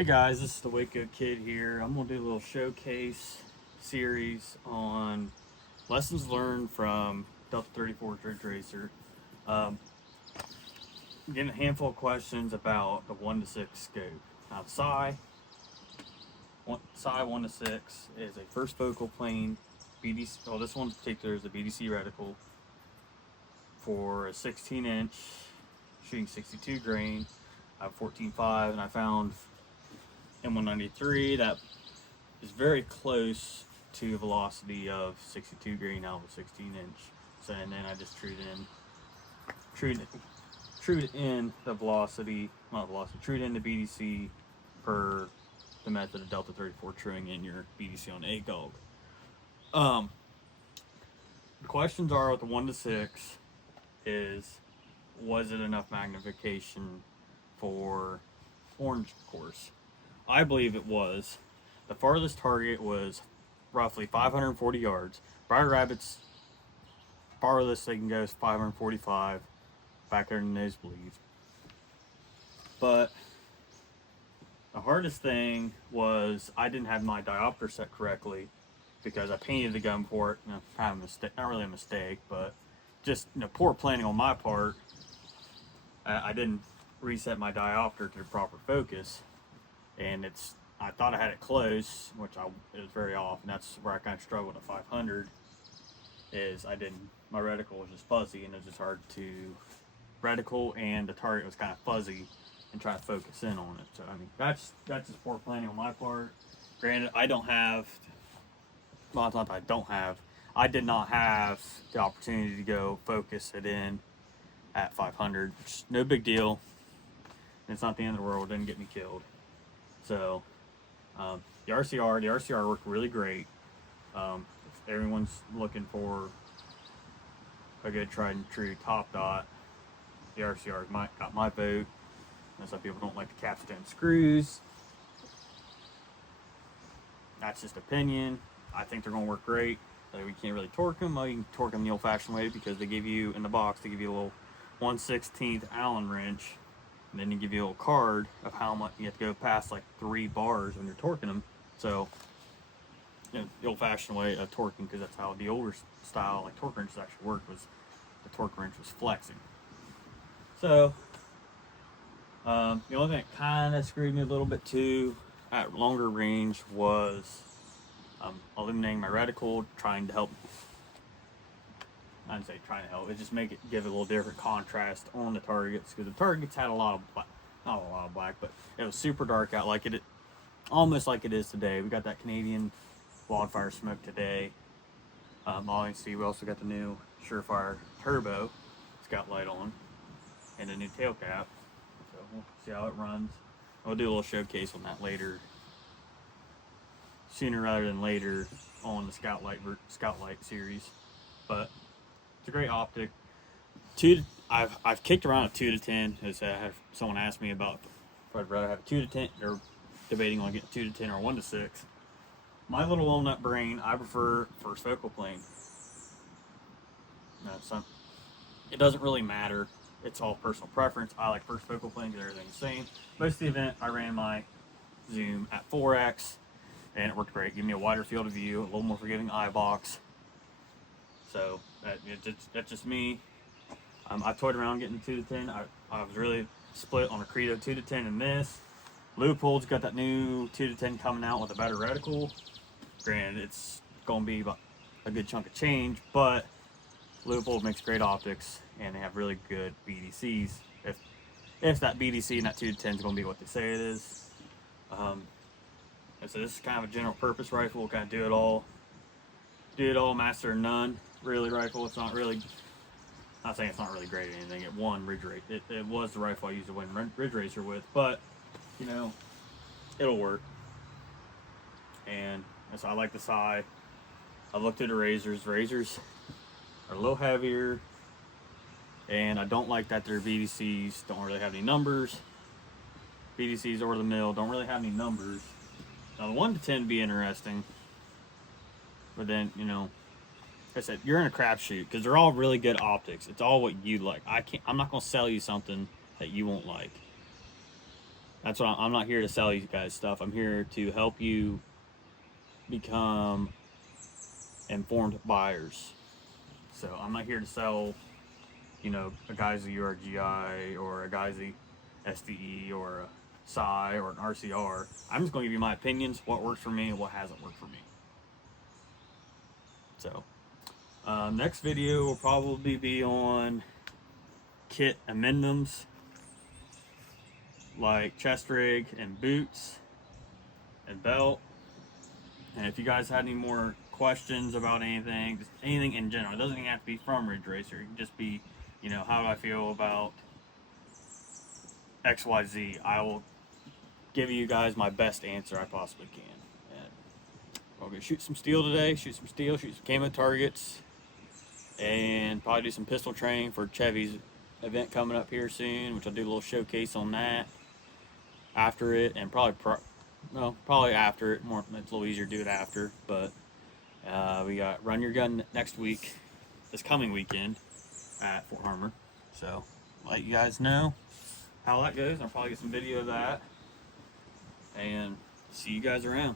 Hey guys, this is the Waco Kid here. I'm gonna do a little showcase series on lessons learned from Delta 34 Ridge Racer. Um, Getting a handful of questions about the 1 to 6 scope. Now, Psi 1 to 6 is a first focal plane BDC. Well, this one in particular is a BDC reticle for a 16 inch shooting 62 grain. I have 14.5, and I found M193 that is very close to velocity of 62 grain out of a 16 inch. So, and then I just trued in the velocity, not velocity, trued in the BDC per the method of Delta 34 truing in your BDC on AGOG. The questions are with the 1 to 6 is, was it enough magnification for orange course? I believe it was. The farthest target was roughly 540 yards. Briar Rabbit's farthest they can go is 545 back there in the nosebleed. But the hardest thing was I didn't have my diopter set correctly because I painted the gun for it. Kind of a mistake, not really a mistake, but just poor planning on my part. I didn't reset my diopter to the proper focus, and I thought I had it close, which it was very off, and that's where I kind of struggled at 500. My reticle was just fuzzy, and it was just hard to reticle, and the target was kind of fuzzy, and try to focus in on it. So I mean, that's just poor planning on my part. Granted, I don't have. Well, it's not that I don't have. I did not have the opportunity to go focus it in at 500, which is no big deal. It's not the end of the world. It didn't get me killed. So. The RCR worked really great. If everyone's looking for a good tried and true top dot, the RCR got my vote. And some people don't like the capstan screws. That's just opinion. I think they're going to work great. We can't really torque them. Well, you can torque them the old-fashioned way because they give you, in the box, they give you a little 1/16 Allen wrench. And then you give you a little card of how much you have to go past, like 3 bars when you're torquing them. So, the old-fashioned way of torquing, because that's how the older style, like torque wrenches actually worked, was the torque wrench was flexing. So, the only thing that kind of screwed me a little bit too at longer range was illuminating my reticle, trying to help. I didn't say trying to help. It just give it a little different contrast on the targets, because the targets had a lot of black, not a lot of black, but it was super dark out, almost like it is today. We got that Canadian wildfire smoke today. Obviously, we also got the new Surefire Turbo. It's got light on, and a new tail cap. So we'll see how it runs. We'll do a little showcase on that later, sooner rather than later, on the Scout Light series, but. It's a great optic. I've kicked around a 2 to 10. As someone asked me about if I'd rather have a 2 to 10, or debating on getting 2 to 10 or 1 to 6. My little walnut brain, I prefer first focal plane. No, it doesn't really matter. It's all personal preference. I like first focal plane because everything's the same. Most of the event, I ran my zoom at 4x, and it worked great. Give me a wider field of view, a little more forgiving eye box. So that's just me. I toyed around getting the 2 to 10. I was really split on a Credo 2 to 10 and this. Leupold's got that new 2 to 10 coming out with a better reticle. Granted, it's going to be a good chunk of change, but Leupold makes great optics, and they have really good BDCs. If that BDC and that 2 to 10 is going to be what they say it is. And so this is kind of a general purpose rifle. We'll kind of do it all, master of none. Really rifle. It's not really. Not saying it's not really great at anything. It won Ridge Racer. It was the rifle I used to win Ridge Racer with, but it'll work. And so I like the Psi. I looked at the Razors. Razors are a little heavier, and I don't like that their BDCs don't really have any numbers. BDCs over the mill don't really have any numbers. Now the 1 to 10 would be interesting, but then like I said, you're in a crapshoot because they're all really good optics. It's all what you like. I'm not gonna sell you something that you won't like. That's what I'm not here to sell you guys stuff. I'm here to help you become informed buyers. So I'm not here to sell, you know, a Geizy or a GI or a Geizy SDE or a Psy or an RCR. I'm just going to give you my opinions, what works for me and what hasn't worked for me. So next video will probably be on kit amendments like chest rig and boots and belt. And if you guys had any more questions about anything, just anything in general, it doesn't even have to be from Ridge Racer. It can just be, you know, how do I feel about XYZ. I will give you guys my best answer I possibly can. And we're going to shoot some steel today, shoot some camo targets, and probably do some pistol training for Chevy's event coming up here soon, which I'll do a little showcase on that after it, and probably after it. More, it's a little easier to do it after, but we got Run Your Gun next week, this coming weekend at Fort Harmon. So I'll let you guys know how that goes. I'll probably get some video of that, and see you guys around.